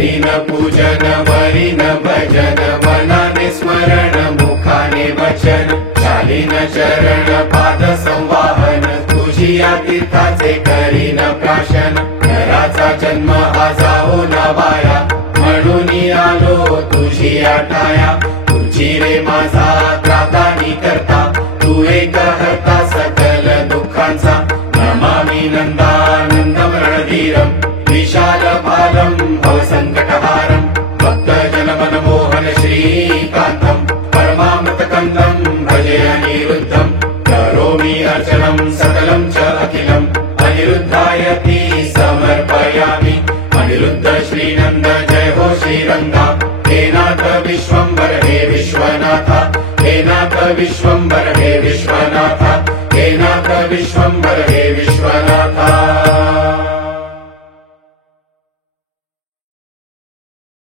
करीन पूजन वरीन भजन मनाने स्मरण मुखाने वचन चालीन चरण पाद संवाहन तुझी या तीर्थाचे करीन प्राशन घराचा जन्म हा जाओ ना वाया म्हणून आलो तुझी आठाया तुझी रे माझा त्रातानी करता तू एक हरता सकल दुःखांचा नमामि नंदानंदं रणधीरं विशाल पालं भवसंकटहारं भक्तजन मनमोहन श्रीकान्तं परमामृतकन्दं भजे अनिरुद्धं करोमि अर्चनं सकलं च अखिलं अनिरुद्धायति समर्पयामि अनिरुद्ध श्रीनंद जय हो श्रीरंगा हे नाथ विश्वंभर हे विश्वनाथा हे नाथ विश्वंभर हे विश्वनाथा हे नाथ विश्वंभर हे विश्व